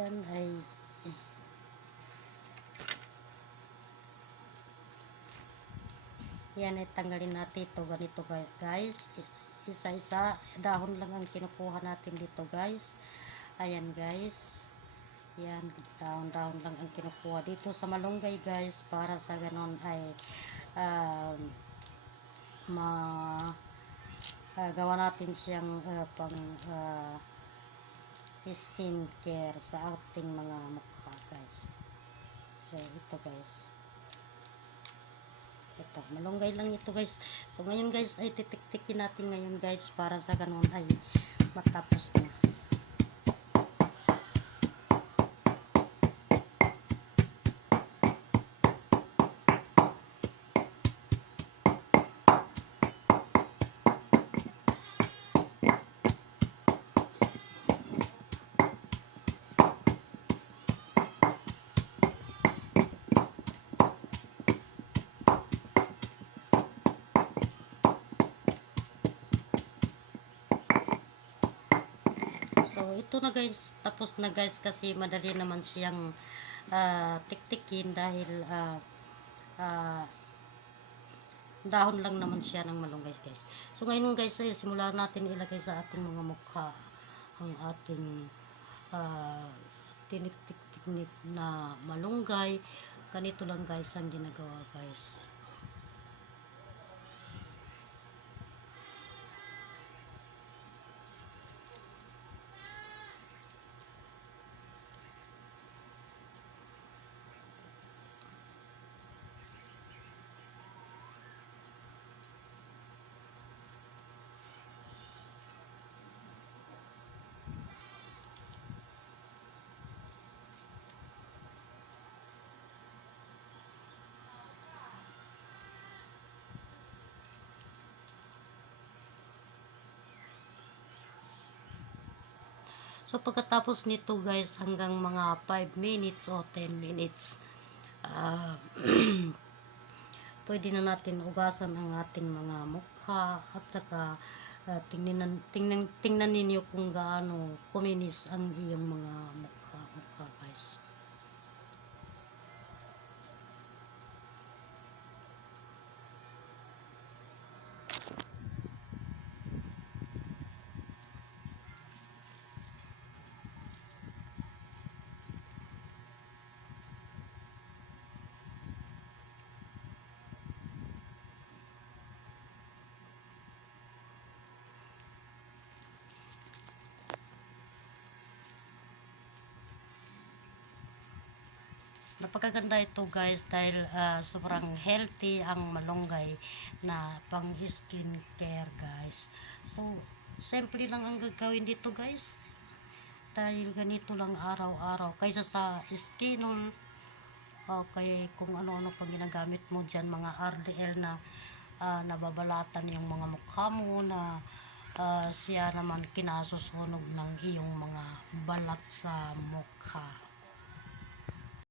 yan ay tanggalin natin ito ganito guys, isa-isa, dahon lang ang kinukuha natin dito guys. Ayan guys, yan, dahon-dahon lang ang kinukuha dito sa malunggay guys, para sa ganon ay gawa natin siyang pang skin care sa ating mga mukha guys. So ito guys, ito malunggay lang ito guys. So ngayon guys ay titik-tikin natin ngayon guys, para sa ganon ay matapos na. So ito na guys, tapos na guys, kasi madali naman siyang tiktikin dahil dahon lang naman siya ng malunggay guys. So ngayon guys ay simulan natin ilagay sa ating mga mukha ang ating tinik-tik-tik na malunggay. Ganito lang guys ang ginagawa guys. So pagkatapos nito guys, hanggang mga 5 minutes o 10 minutes, pwede na natin ugasan ang ating mga mukha, at saka tingnan ninyo kung gaano kuminis ang iyong mga mukha guys. Napakaganda ito guys, dahil sobrang healthy ang malunggay na pang skin care guys. So simple lang ang gagawin dito guys, dahil ganito lang araw-araw, kaysa sa skinol o kaya kung ano-ano pang ginagamit mo dyan, mga RDL na nababalatan yung mga mukha mo, na siya naman kinasusunog ng iyong mga balat sa mukha.